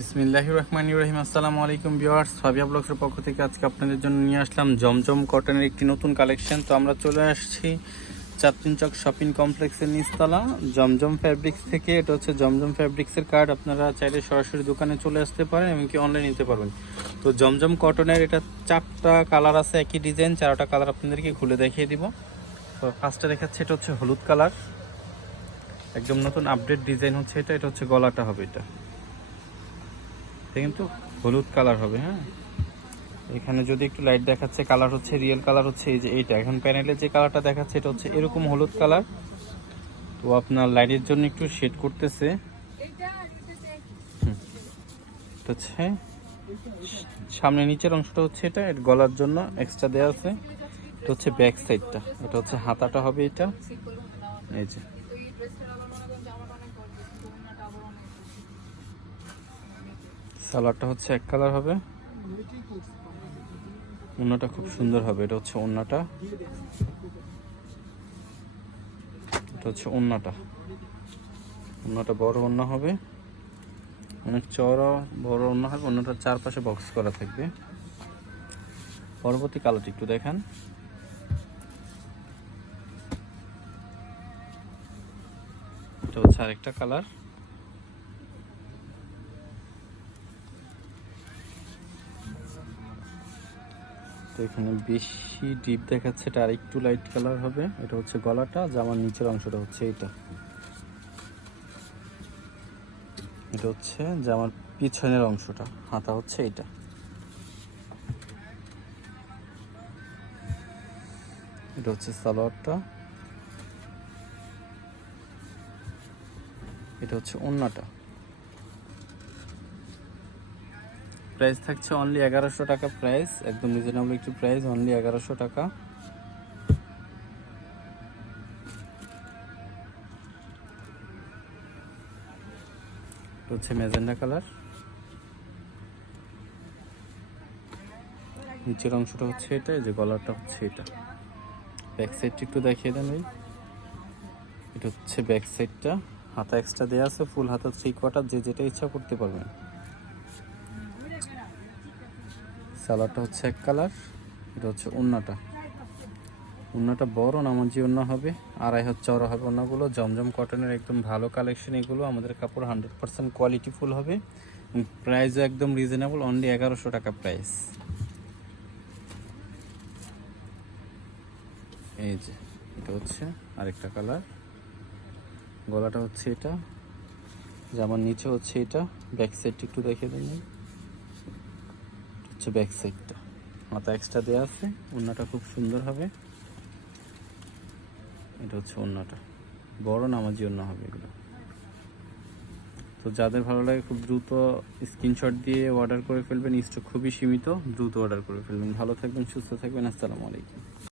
বিসমিল্লাহ রহমান রহিম। আসসালামু আলাইকুম ভিউয়ার্স ফাবিয়া ব্লগসের পক্ষ থেকে আজকে আপনাদের জন্য নিয়ে আসলাম জমজম কটনের একটি নতুন কালেকশন। তো আমরা চলে আসছি চাঁদপিন চক শপিং কমপ্লেক্সের নিচতলা, জমজম ফ্যাব্রিক্স থেকে। এটা হচ্ছে জমজম ফ্যাব্রিক্সের কার্ড, আপনারা চাইলে সরাসরি দোকানে চলে আসতে পারেন এমনকি অনলাইন নিতে পারবেন। তো জমজম কটনের এটা চারটা কালার আছে, একই ডিজাইন চারটা কালার আপনাদেরকে খুলে দেখিয়ে দিব। তো ফার্স্টে দেখাচ্ছে, এটা হচ্ছে হলুদ কালার। একদম নতুন আপডেট ডিজাইন হচ্ছে এটা এটা হচ্ছে গলাটা হবে এটা। এটা কিন্তু হলুদ কালার হবে হ্যাঁ? এখানে যদি একটু লাইট দেখাচ্ছে কালার হচ্ছে রিয়েল কালার হচ্ছে এই যে এইটা। এখন প্যানেলে যে কালারটা দেখাচ্ছে, এটা হচ্ছে এরকম হলুদ কালার তো আপনার লাইটের জন্য একটু শেড করতেছে। হচ্ছে সামনে নিচের অংশটা হচ্ছে এটা গলার জন্য এক্সট্রা দেওয়া আছে। এটা হচ্ছে ব্যাক সাইডটা এটা হচ্ছে হাতাটা হবে এটা। এই যে। সালোয়ারটা হচ্ছে এক কালার হবে। ওন্নাটা খুব সুন্দর হবে। এটা হচ্ছে ওন্নাটা। এটা হচ্ছে ওন্নাটা। ওন্নাটা বড় ওন্না হবে। অনেক চড়া বড় ওন্না হবে। ওন্নাটার চারপাশে বক্স করা থাকবে। পরবর্তী কালারটি একটু দেখান। এটা হচ্ছে আরেকটা কালার। তো এখানে বেশি ডিপ দেখাচ্ছে, এটা আর একটু লাইট কালার হবে। এটা হচ্ছে গলাটা জামার নিচের অংশটা হচ্ছে এটা। এটা হচ্ছে জামার পিছনের অংশটা, হাতা হচ্ছে এটা। এটা হচ্ছে সালোয়ারটা। এটা হচ্ছে ওন্নাটা। প্রাইস থাকছে অনলি এগারোশো টাকা প্রাইস, একদম রিজনেবল একটু প্রাইস অনলি এগারোশো টাকা। হচ্ছে ম্যাজেন্ডা কালার। নিচের অংশটা হচ্ছে এটা, এই যে গলারটা হচ্ছে এটা। ব্যাক সাইডটা একটু দেখিয়ে দেন ভাই। এটা হচ্ছে ব্যাক সাইডটা। হাতা এক্সট্রা দেওয়া আছে ফুল হাতা থ্রি কোয়ার্টার যে যেটা ইচ্ছা করতে পারবেন। সালাডটা হচ্ছে এক কালার, এটা হচ্ছে ওন্নাটা ওন্নাটা বড়, নামাজি ওন্না হবে, আড়াই হাত চওড়া হবে ওন্নাগুলো জমজম কটনের একদম ভালো কালেকশন এগুলো, আমাদের কাপড় হান্ড্রেড পার্সেন্ট কোয়ালিটি ফুল হবে প্রাইসও একদম রিজনেবল অনলি এগারোশো টাকা প্রাইস এই যে, এটা হচ্ছে আরেকটা কালার গলাটা হচ্ছে এটা, জামার নিচে হচ্ছে এটা ব্যাক সাইডটা একটু দেখে দিন। হচ্ছে ব্যাক সাইডটা মাথা এক্সট্রা দেওয়া আছে অন্যটা খুব সুন্দর হবে। এটা হচ্ছে অন্যটা বড় নামাজি অন্য হবে এগুলো। তো যাদের ভালো লাগে খুব দ্রুত স্ক্রিনশট দিয়ে অর্ডার করে ফেলবেন। স্টক খুবই সীমিত, দ্রুত অর্ডার করে ফেলবেন। ভালো থাকবেন, সুস্থ থাকবেন। আসসালামু আলাইকুম।